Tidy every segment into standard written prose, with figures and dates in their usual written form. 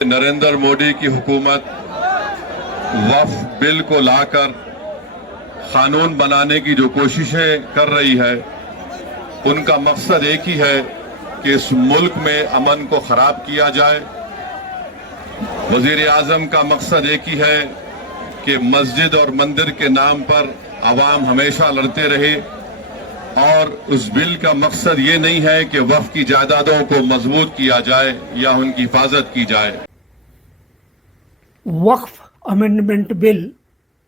नरेंद्र मोदी की हुकूमत वक्फ बिल को लाकर कानून बनाने की जो कोशिशें कर रही है, उनका मकसद एक ही है कि इस मुल्क में अमन को खराब किया जाए। वजीर आजम का मकसद एक ही है कि मस्जिद और मंदिर के नाम पर अवाम हमेशा लड़ते रहे, और उस बिल का मकसद ये नहीं है कि वक्फ की जायदादों को मजबूत किया जाए या उनकी हिफाजत की जाए। वक्फ अमेंडमेंट बिल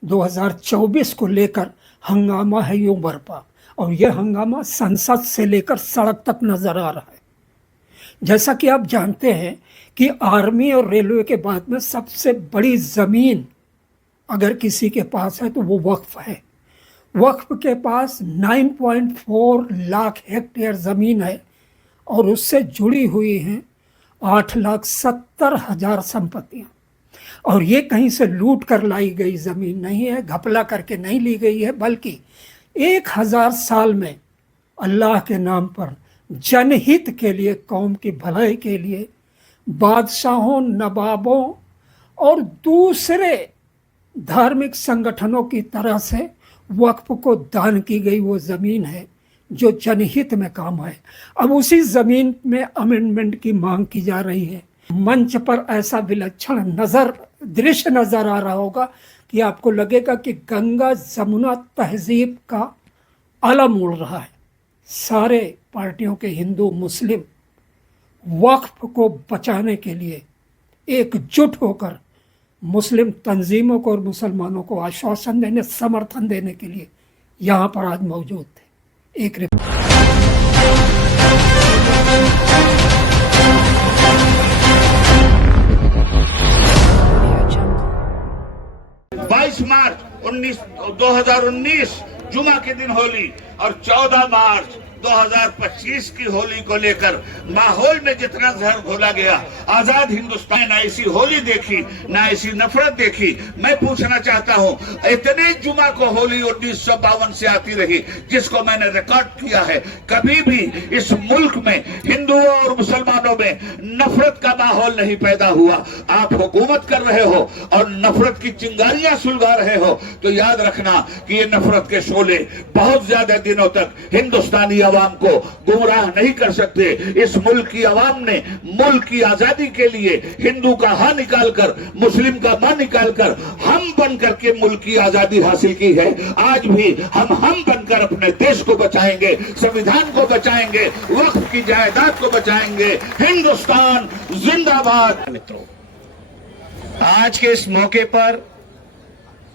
2024 को लेकर हंगामा है यूं बरपा, और यह हंगामा संसद से लेकर सड़क तक नजर आ रहा है। जैसा कि आप जानते हैं कि आर्मी और रेलवे के बाद में सबसे बड़ी ज़मीन अगर किसी के पास है तो वो वक्फ है। वक्फ के पास 9.4 लाख हेक्टेयर ज़मीन है और उससे जुड़ी हुई हैं 8,70,000 संपत्तियाँ। और ये कहीं से लूट कर लाई गई ज़मीन नहीं है, घपला करके नहीं ली गई है, बल्कि 1000 साल में अल्लाह के नाम पर जनहित के लिए, कौम की भलाई के लिए बादशाहों, नवाबों और दूसरे धार्मिक संगठनों की तरह से वक्फ को दान की गई वो ज़मीन है जो जनहित में काम है। अब उसी ज़मीन में अमेंडमेंट की मांग की जा रही है। मंच पर ऐसा विलक्षण दृश्य नज़र आ रहा होगा कि आपको लगेगा कि गंगा जमुना तहजीब का अलम उड़ रहा है। सारे पार्टियों के हिंदू मुस्लिम वक्फ को बचाने के लिए एकजुट होकर मुस्लिम तंजीमों को और मुसलमानों को आश्वासन देने, समर्थन देने के लिए यहाँ पर आज मौजूद थे। एक 22 मार्च 2019 जुमा के दिन होली और 14 मार्च 2025 की होली को लेकर माहौल में जितना जहर घोला गया, आजाद हिंदुस्तान ना ऐसी होली देखी, ना ऐसी नफरत देखी। मैं पूछना चाहता हूं, इतने जुमा को होली 1952 से आती रही, जिसको मैंने रिकॉर्ड किया है, कभी भी इस मुल्क में हिंदुओं और मुसलमानों में नफरत का माहौल नहीं पैदा हुआ। आप हुकूमत कर रहे हो और नफरत की चिंगारियां सुलगा रहे हो, तो याद रखना कि ये नफरत के शोले बहुत ज्यादा दिनों तक हिंदुस्तानी आवाम को गुमराह नहीं कर सकते। इस मुल्क की आवाम ने मुल्क की आजादी के लिए हिंदू का हा निकालकर, मुस्लिम का मां निकालकर हम बनकर के मुल्क की आजादी हासिल की है। आज भी हम बनकर अपने देश को बचाएंगे, संविधान को बचाएंगे, वक्फ की जायदाद को बचाएंगे। हिंदुस्तान जिंदाबाद। मित्रों, आज के इस मौके पर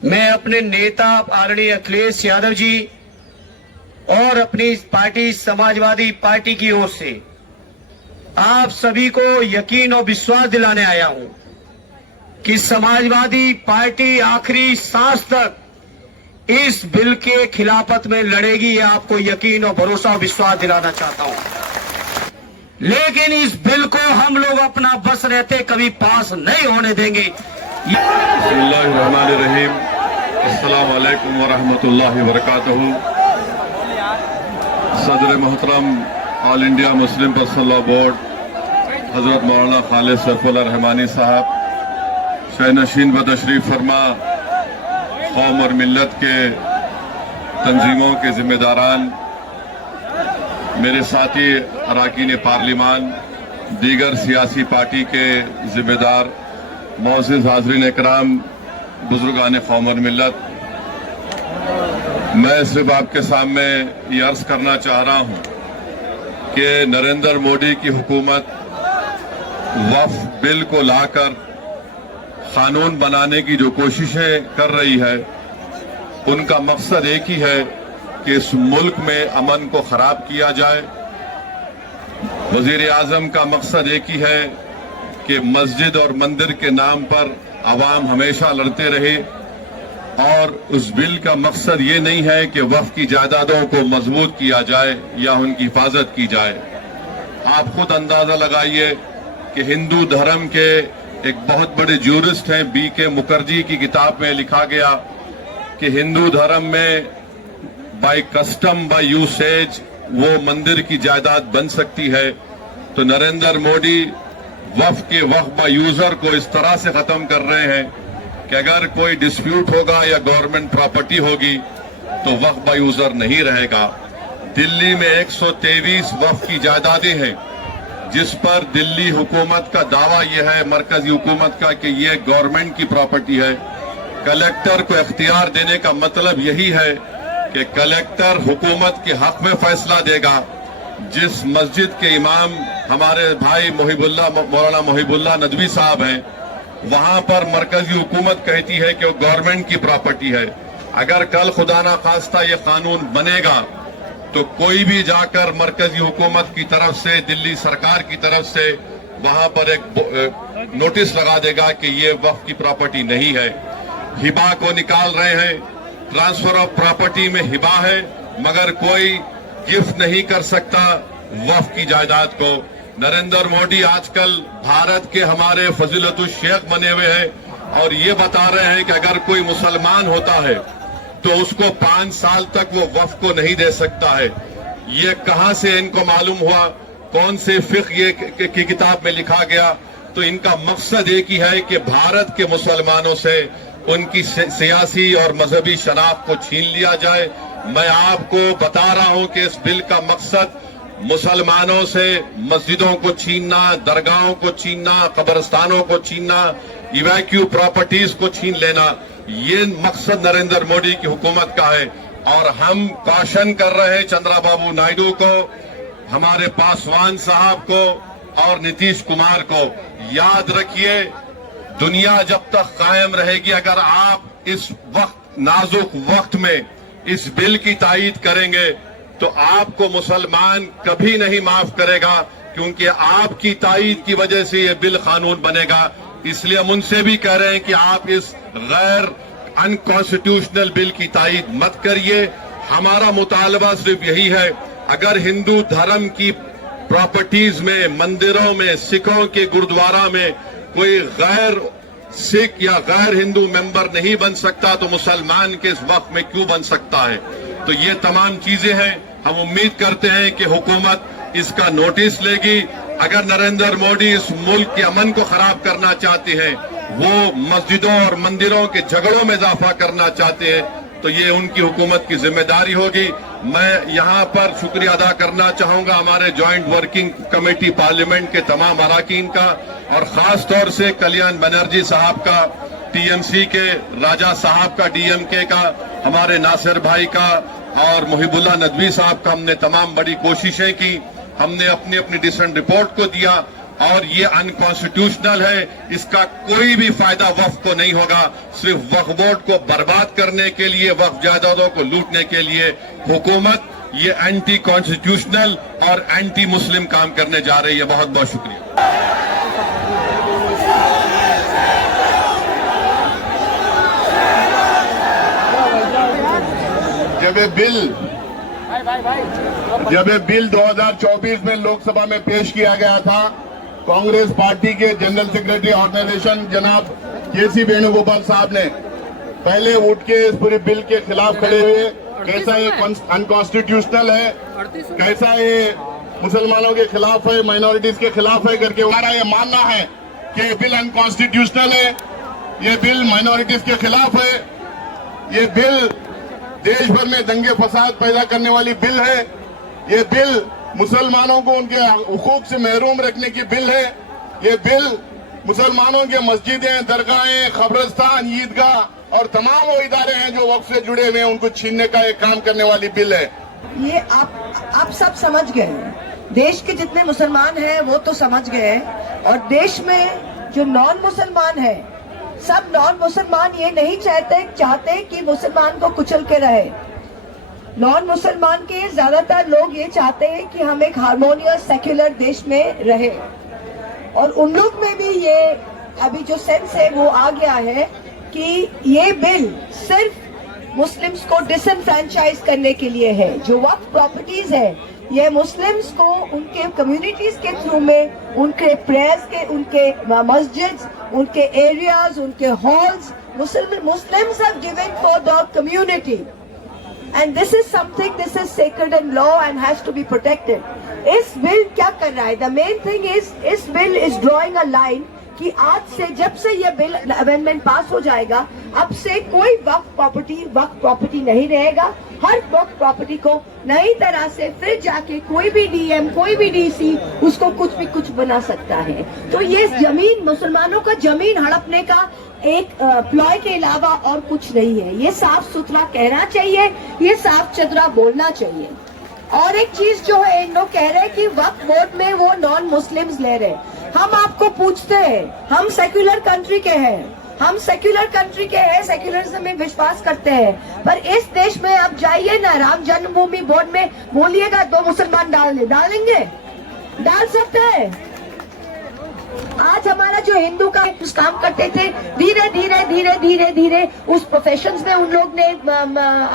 मैं अपने नेता आदरणीय अखिलेश यादव जी और अपनी पार्टी समाजवादी पार्टी की ओर से आप सभी को यकीन और विश्वास दिलाने आया हूं कि समाजवादी पार्टी आखिरी सांस तक इस बिल के खिलाफत में लड़ेगी। ये आपको यकीन और भरोसा और विश्वास दिलाना चाहता हूं। लेकिन इस बिल को हम लोग अपना बस रहते कभी पास नहीं होने देंगे। बिस्मिल्लाहिर्रहमानिर्रहीम। अस्सलाम वालेकुम व रहमतुल्लाहि व बरकातहू। सदर मोहतरम all India Muslim personal law board हजरत मौलाना खालिद सैफुल्लाह रहमानी साहब, शहनशीन बतशरीफ फरमा कौम और मिल्लत के तंजीमों के जिम्मेदारान, मेरे साथी अरकान पार्लिमान, दीगर सियासी पार्टी के जिम्मेदार, मोअज़्ज़िज़ हाज़रीन इकराम, बुजुर्गान कौम और मिल्लत, मैं सिर्फ आपके सामने ये अर्ज करना चाह रहा हूं कि नरेंद्र मोदी की हुकूमत वक्फ बिल को लाकर कानून बनाने की जो कोशिशें कर रही है, उनका मकसद एक ही है कि इस मुल्क में अमन को खराब किया जाए। वजीर आजम का मकसद एक ही है कि मस्जिद और मंदिर के नाम पर अवाम हमेशा लड़ते रहे, और उस बिल का मकसद ये नहीं है कि वक्फ की जायदादों को मजबूत किया जाए या उनकी हिफाजत की जाए। आप खुद अंदाजा लगाइए कि हिंदू धर्म के एक बहुत बड़े ज्यूरिस्ट हैं, B.K. मुखर्जी की किताब में लिखा गया कि हिंदू धर्म में बाय कस्टम, बाय यूसेज वो मंदिर की जायदाद बन सकती है। तो नरेंद्र मोदी वक्फ के वक्फ यूजर को इस तरह से खत्म कर रहे हैं कि अगर कोई डिस्प्यूट होगा या गवर्नमेंट प्रॉपर्टी होगी तो वक्फ यूजर नहीं रहेगा। दिल्ली में 123 वक्फ की जायदादें हैं जिस पर दिल्ली हुकूमत का दावा यह है, मरकजी हुकूमत का, कि ये गवर्नमेंट की प्रॉपर्टी है। कलेक्टर को इख्तियार देने का मतलब यही है कि कलेक्टर हुकूमत के हक में फैसला देगा। जिस मस्जिद के इमाम हमारे भाई मौलाना मोहिबुल्लाह नदवी साहब हैं, वहां पर मरकजी हुकूमत कहती है कि वो गवर्नमेंट की प्रॉपर्टी है। अगर कल खुदा ना खास्ता ये कानून बनेगा तो कोई भी जाकर मरकजी हुकूमत की तरफ से, दिल्ली सरकार की तरफ से वहां पर एक नोटिस लगा देगा कि ये वक्फ की प्रॉपर्टी नहीं है। हिबा को निकाल रहे हैं, ट्रांसफर ऑफ प्रॉपर्टी में हिबा है मगर कोई गिफ्ट नहीं कर सकता वक्फ की जायदाद को। नरेंद्र मोदी आजकल भारत के हमारे फजीलतुल शेख बने हुए हैं और ये बता रहे हैं कि अगर कोई मुसलमान होता है तो उसको 5 साल तक वो वक्फ को नहीं दे सकता है। ये कहां से इनको मालूम हुआ? कौन से फिक्र ये की किताब में लिखा गया? तो इनका मकसद एक ही है कि भारत के मुसलमानों से उनकी सियासी और मजहबी शनाख्त को छीन लिया जाए। मैं आपको बता रहा हूं कि इस बिल का मकसद मुसलमानों से मस्जिदों को छीनना, दरगाहों को छीनना, कब्रिस्तानों को छीनना, इवैक्यू प्रॉपर्टीज को छीन लेना, ये मकसद नरेंद्र मोदी की हुकूमत का है। और हम कॉशन कर रहे हैं चंद्रबाबू नायडू को, हमारे पासवान साहब को और नीतीश कुमार को, याद रखिए दुनिया जब तक कायम रहेगी, अगर आप इस वक्त नाजुक वक्त में इस बिल की तायीद करेंगे तो आपको मुसलमान कभी नहीं माफ करेगा, क्योंकि आपकी तायीद की वजह से ये बिल कानून बनेगा। इसलिए हम उनसे भी कह रहे हैं कि आप इस गैर अनकॉन्स्टिट्यूशनल बिल की तायीद मत करिए। हमारा मुतालबा सिर्फ यही है, अगर हिंदू धर्म की प्रॉपर्टीज में, मंदिरों में, सिखों के गुरुद्वारा में कोई गैर सिख या गैर हिंदू मेंबर नहीं बन सकता तो मुसलमान के इस वक्त में क्यों बन सकता है? तो ये तमाम चीजें हैं। हम उम्मीद करते हैं कि हुकूमत इसका नोटिस लेगी। अगर नरेंद्र मोदी इस मुल्क के अमन को खराब करना चाहते हैं, वो मस्जिदों और मंदिरों के झगड़ों में इजाफा करना चाहते हैं, तो ये उनकी हुकूमत की जिम्मेदारी होगी। मैं यहाँ पर शुक्रिया अदा करना चाहूंगा हमारे ज्वाइंट वर्किंग कमेटी पार्लियामेंट के तमाम अराकीन का, और खास तौर से कल्याण बनर्जी साहब का, टीएमसी के राजा साहब का, डीएमके का, हमारे नासिर भाई का और मोहिबुल्लाह नदवी साहब का। हमने तमाम बड़ी कोशिशें की, हमने अपनी अपनी डिसेंट रिपोर्ट को दिया और ये अनकॉन्स्टिट्यूशनल है, इसका कोई भी फायदा वक्फ को नहीं होगा। सिर्फ वक्फ बोर्ड को बर्बाद करने के लिए, वक्फ जायदादों को लूटने के लिए हुकूमत ये एंटी कॉन्स्टिट्यूशनल और एंटी मुस्लिम काम करने जा रही है। बहुत बहुत शुक्रिया। जब ये बिल 2024 में लोकसभा में पेश किया गया था, कांग्रेस पार्टी के जनरल सेक्रेटरी ऑर्गेनाइजेशन जनाब के.सी. वेणुगोपाल साहब ने पहले उठ के इस पूरे बिल के खिलाफ खड़े हुए। कैसा ये अनकॉन्स्टिट्यूशनल है, कैसा ये मुसलमानों के खिलाफ है, माइनॉरिटीज के खिलाफ है करके हमारा ये मानना है कि ये बिल अनकॉन्स्टिट्यूशनल है, ये बिल माइनॉरिटीज के खिलाफ है, ये बिल देश भर में दंगे फसाद पैदा करने वाली बिल है, ये बिल मुसलमानों को उनके हुकूक से महरूम रखने की बिल है, ये बिल मुसलमानों के मस्जिदें, दरगाहें, कब्रिस्तान, ईदगाह और तमाम वो इदारे हैं जो वक्फ से जुड़े हुए हैं उनको छीनने का एक काम करने वाली बिल है। ये आप सब समझ गए, देश के जितने मुसलमान हैं वो तो समझ गए, और देश में जो नॉन मुसलमान है, सब नॉन मुसलमान ये नहीं चाहते कि मुसलमान को कुचल के रहे। नॉन मुसलमान के ज्यादातर लोग ये चाहते हैं कि हम एक हार्मोनियस सेक्युलर देश में रहे, और उन लोग में भी ये अभी जो सेंस है वो आ गया है कि ये बिल सिर्फ मुस्लिम्स को डिसएनफ्रेंचाइज करने के लिए है। जो वक्फ प्रॉपर्टीज है ये मुस्लिम्स को उनके कम्युनिटीज के थ्रू में, उनके प्रेयर्स के, उनके मस्जिद्स, उनके एरियाज, उनके halls, Muslims have given for the community, and this is something, this is sacred and law and has to be protected. इस बिल क्या कर रहा है? द मेन थिंग इज इस bill is drawing a line कि आज से, जब से ये बिल अमेंडमेंट पास हो जाएगा, अब से कोई वक्फ प्रॉपर्टी नहीं रहेगा। हर वक्फ प्रॉपर्टी को नई तरह से फिर जाके कोई भी डीएम, कोई भी डीसी उसको कुछ बना सकता है। तो ये जमीन, मुसलमानों का जमीन हड़पने का एक प्लॉय के अलावा और कुछ नहीं है। ये साफ सुथरा कहना चाहिए, ये साफ सुथरा बोलना चाहिए। और एक चीज जो है, इन लोग कह रहे हैं कि वक्फ बोर्ड में वो नॉन मुस्लिम्स ले रहे हैं। हम आपको पूछते हैं, हम सेक्युलर कंट्री के हैं, सेक्युलरिज्म में विश्वास करते हैं, पर इस देश में आप जाइए ना, राम जन्मभूमि बोर्ड में बोलिएगा 2 मुसलमान डालेंगे, डाल सकते हैं। आज हमारा जो हिंदू का काम करते थे, धीरे धीरे उस प्रोफेशंस में उन लोग ने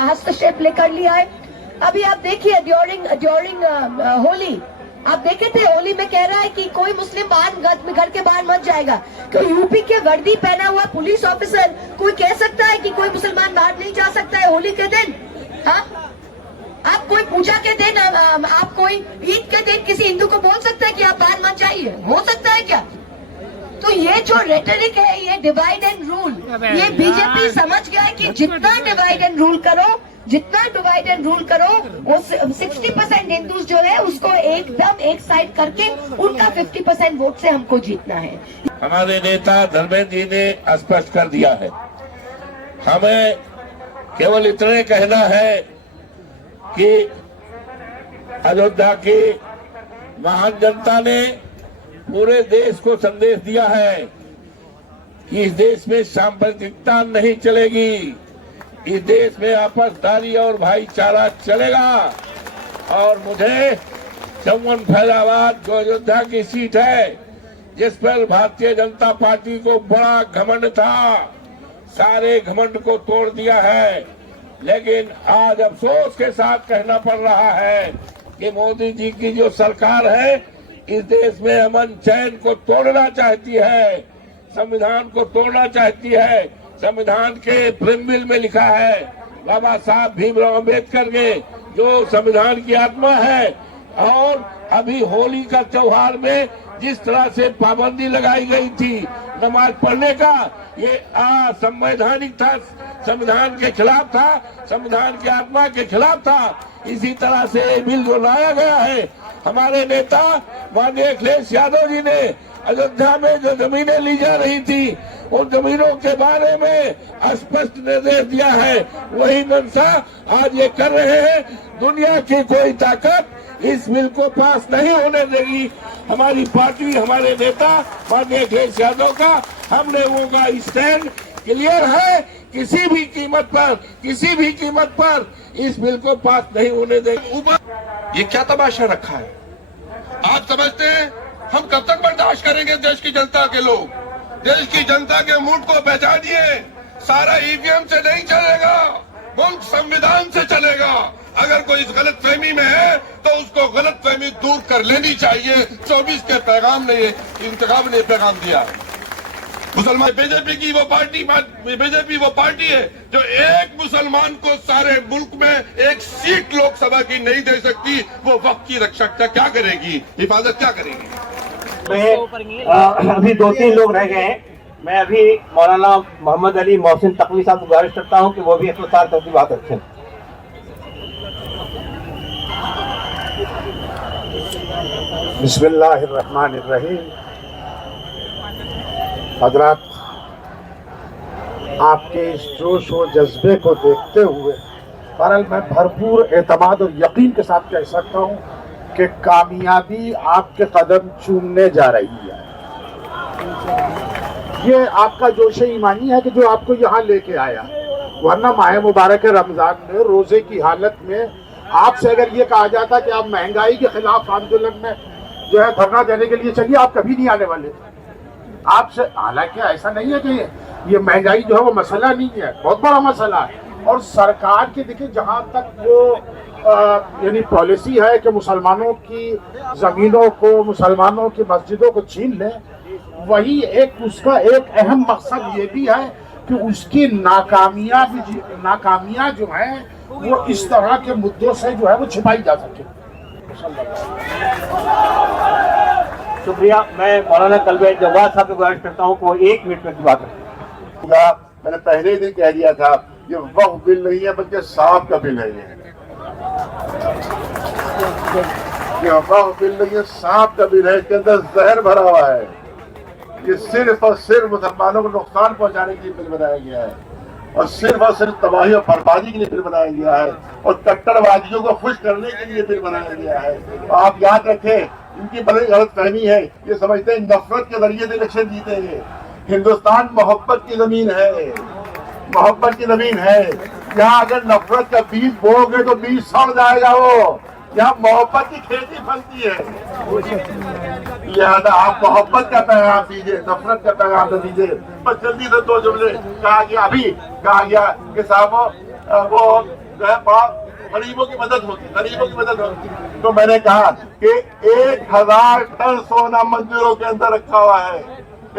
हस्तक्षेप लेकर लिया है। अभी आप देखिए ड्यूरिंग होली, आप देखे थे, होली में कह रहा है कि कोई मुस्लिम घर के बाहर मत जाएगा। तो यूपी के वर्दी पहना हुआ पुलिस ऑफिसर कोई कह सकता है कि कोई मुसलमान बाहर नहीं जा सकता है होली के दिन? हाँ, आप कोई पूजा के दिन, आप कोई ईद के दिन किसी हिंदू को बोल सकते हैं कि आप बाहर मत जाइए? हो सकता है क्या? तो ये जो रेटरिक है, ये डिवाइड एंड रूल, ये बीजेपी समझ गया है कि जितना डिवाइड एंड रूल करो वो 60% हिंदूज जो है उसको एकदम एक साइड करके उनका 50% वोट से हमको जीतना है। हमारे नेता धर्मेंद्र जी ने स्पष्ट कर दिया है। हमें केवल इतने कहना है कि अयोध्या की महान जनता ने पूरे देश को संदेश दिया है कि इस देश में सांप्रदायिकता नहीं चलेगी, इस देश में आपसदारी और भाईचारा चलेगा। और मुझे 54 फैजाबाद जो अयोध्या की सीट है, जिस पर भारतीय जनता पार्टी को बड़ा घमंड था, सारे घमंड को तोड़ दिया है। लेकिन आज अफसोस के साथ कहना पड़ रहा है कि मोदी जी की जो सरकार है, इस देश में अमन चैन को तोड़ना चाहती है, संविधान को तोड़ना चाहती है। संविधान के प्रीम्बिल में लिखा है, बाबा साहब भीमराव अम्बेडकर ने, जो संविधान की आत्मा है। और अभी होली का त्योहार में जिस तरह से पाबंदी लगाई गई थी नमाज पढ़ने का, ये असंवैधानिक था, संविधान के खिलाफ था, संविधान की आत्मा के खिलाफ था। इसी तरह से बिल जो लाया गया है, हमारे नेता माननीय अखिलेश यादव जी ने अयोध्या में जो जमीनें ली जा रही थी, उन जमीनों के बारे में स्पष्ट निर्देश दिया है। वही मंशा आज ये कर रहे हैं। दुनिया की कोई ताकत इस बिल को पास नहीं होने देगी। हमारी पार्टी, हमारे नेता माननीय अखिलेश यादव का, हम लोगों का स्टैंड क्लियर है। किसी भी कीमत पर इस बिल को पास नहीं होने देंगे। ये क्या तमाशा रखा है? आप समझते हैं हम कब तक बर्दाश्त करेंगे? देश की जनता के लोग, देश की जनता के मूड को पहचानिए। सारा ईवीएम से नहीं चलेगा, मुल्क संविधान से चलेगा। अगर कोई इस गलत फहमी में है तो उसको गलत फहमी दूर कर लेनी चाहिए। 24 के पैगाम ने, इंतखाब ने पैगाम दिया है। मुसलमान बीजेपी वो पार्टी है जो एक मुसलमान को सारे मुल्क में एक सीट लोकसभा की नहीं दे सकती। वो वक्त की रक्षा क्या करेगी, हिफाजत क्या करेगी? अभी 2-3 लोग रह गए हैं। मैं अभी मौलाना मोहम्मद अली मोहसिन तकवी साहब को गुजारिश करता हूं कि वो भी 104 तक की बात रखें। बिस्मिल्लाहिर्रहमानिर्रहीम। हजरत, आपके इस जोश और जज्बे को देखते हुए बहरहाल मैं भरपूर एतमाद और यकीन के साथ कह सकता हूँ कि कामयाबी आपके कदम चूमने जा रही है। ये आपका जोश ईमानी है कि जो आपको यहाँ लेके आया, वरना माह मुबारक रमज़ान में रोज़े की हालत में आपसे अगर ये कहा जाता कि आप महंगाई के खिलाफ आंदोलन में जो है धरना देने के लिए चलिए, आप कभी नहीं आने वाले आपसे। हालांकि ऐसा नहीं है कि ये महंगाई जो है वो मसला नहीं है, बहुत बड़ा मसला है। और सरकार की देखिए जहाँ तक वो यानी पॉलिसी है कि मुसलमानों की ज़मीनों को, मुसलमानों की मस्जिदों को छीन ले, वही एक उसका एक अहम मकसद ये भी है कि उसकी नाकामियाँ जो हैं वो इस तरह के मुद्दों से जो है वो छिपाई जा सके। शुक्रिया। मैं मौलाना कल्बे जवाद साहब को गुजारिश करता हूँ कि वो 1 मिनट में की बात करें। मैंने पहले ही दिन कह दिया था, ये वक्फ बिल नहीं है बल्कि सांप का बिल है। ये वक्फ बिल नहीं है, सांप का बिल है। इसके अंदर जहर भरा हुआ है। ये सिर्फ और सिर्फ मुसलमानों को नुकसान पहुंचाने के लिए बिल बनाया गया है और सिर्फ तबाही और बर्बादी के लिए बिल बनाया गया है और कट्टरवादियों को खुश करने के लिए बिल बनाया गया है। आप याद रखें, इनकी बड़ी गलत फहमी है। ये समझते हैं नफरत के जरिए से इलेक्शन जीतेंगे। हिंदुस्तान मोहब्बत की जमीन है, मोहब्बत की जमीन है। यहाँ अगर नफरत का बीज बोओगे तो बीज सड़ जाएगा। वो यहाँ मोहब्बत की खेती फलती है। लिहाजा आप मोहब्बत का पैगाम दीजिए, नफरत का पैगाम न दीजिए। बस जल्दी से 2 जुमले कहा गया, अभी कहा गया कि साहब वो जो है गरीबों की मदद होती, गरीबों की मदद होती। तो मैंने कहा कि 1000 टन सोना मंदिरों के अंदर रखा हुआ है।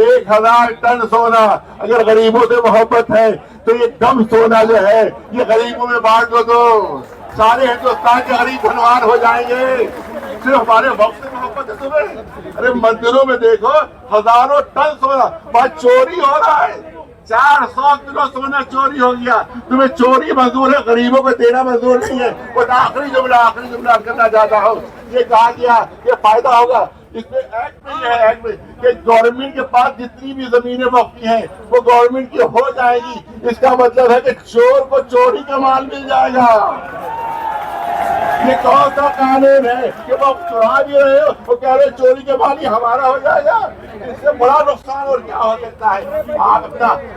1000 टन सोना। अगर गरीबों से मोहब्बत है तो ये कम सोना जो है ये गरीबों में बांट दो तो सारे हिंदुस्तान के गरीब धनवान हो जाएंगे। सिर्फ हमारे वक्त से मोहब्बत है तुम्हें। अरे मंदिरों में देखो, हजारों टन सोना वहां चोरी हो रहा है। 400 किलो सोना चोरी हो गया। तुम्हें चोरी मंजूर है, गरीबों को देना मंजूर नहीं है। वो आखिरी जुमला करना चाहता हूँ। ये कहा गया ये फायदा होगा, इसमें एक्ट में है, एक्ट में कि गवर्नमेंट के पास जितनी भी जमीनें वक्फी हैं वो गवर्नमेंट की हो जाएगी। इसका मतलब है कि चोर को चोरी का माल मिल जाएगा। ये कौन सा कानून है कि वो चुरा भी रहे हो, वो कह रहे चोरी के माल ही हमारा हो जाएगा। इससे बड़ा नुकसान और क्या हो सकता है। आप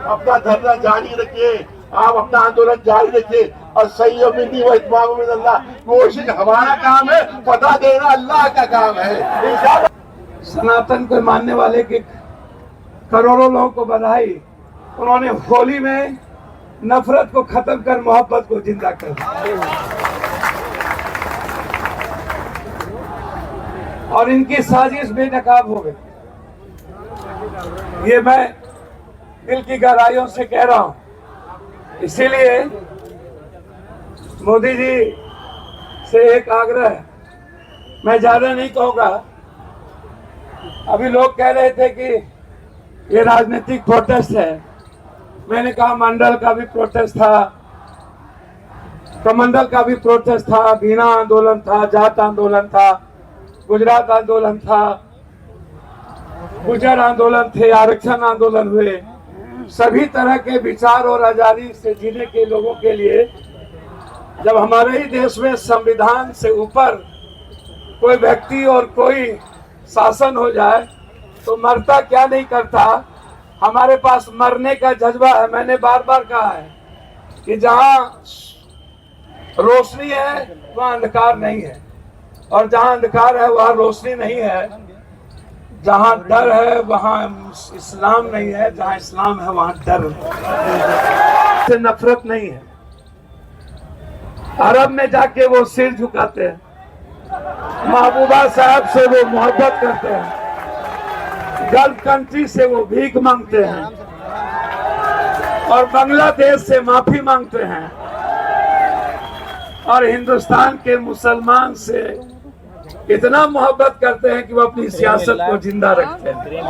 अपना धरना जारी रखिए, आप अपना आंदोलन जारी रखिए और सही उम्मीदी व इत्माम उम्मीद अल्लाह। कोशिश हमारा काम है, पता देना अल्लाह का काम है। सनातन को मानने वाले के करोड़ों लोगों को बधाई। उन्होंने होली में नफरत को खत्म कर मोहब्बत को जिंदा कर दिया और इनकी साजिश बेनकाब हो गई। ये मैं दिल की गहराइयों से कह रहा हूं। इसीलिए मोदी जी से एक आग्रह है, मैं ज्यादा नहीं कहूंगा। अभी लोग कह रहे थे कि ये राजनीतिक प्रोटेस्ट है। मैंने कहा मंडल का भी प्रोटेस्ट था, कमंडल का भी प्रोटेस्ट था, बीना आंदोलन था, जाट आंदोलन था, गुजरात आंदोलन था, गुजर आंदोलन थे, आरक्षण आंदोलन हुए। सभी तरह के विचार और आजादी से जीने के लोगों के लिए जब हमारे ही देश में संविधान से ऊपर कोई व्यक्ति और कोई शासन हो जाए तो मरता क्या नहीं करता। हमारे पास मरने का जज्बा है। मैंने बार बार कहा है कि जहां रोशनी है वहां अंधकार नहीं है और जहां अंधकार है वहां रोशनी नहीं है। जहां डर है वहां इस्लाम नहीं है, जहां इस्लाम है वहां डर से नफरत नहीं है। अरब में जाके वो सिर झुकाते हैं, महबूबा साहब से वो मोहब्बत करते हैं, गल्फ कंट्री से वो भीख मांगते हैं और बांग्लादेश से माफी मांगते हैं और हिंदुस्तान के मुसलमान से इतना मोहब्बत करते हैं कि वो अपनी सियासत को जिंदा रखते हैं।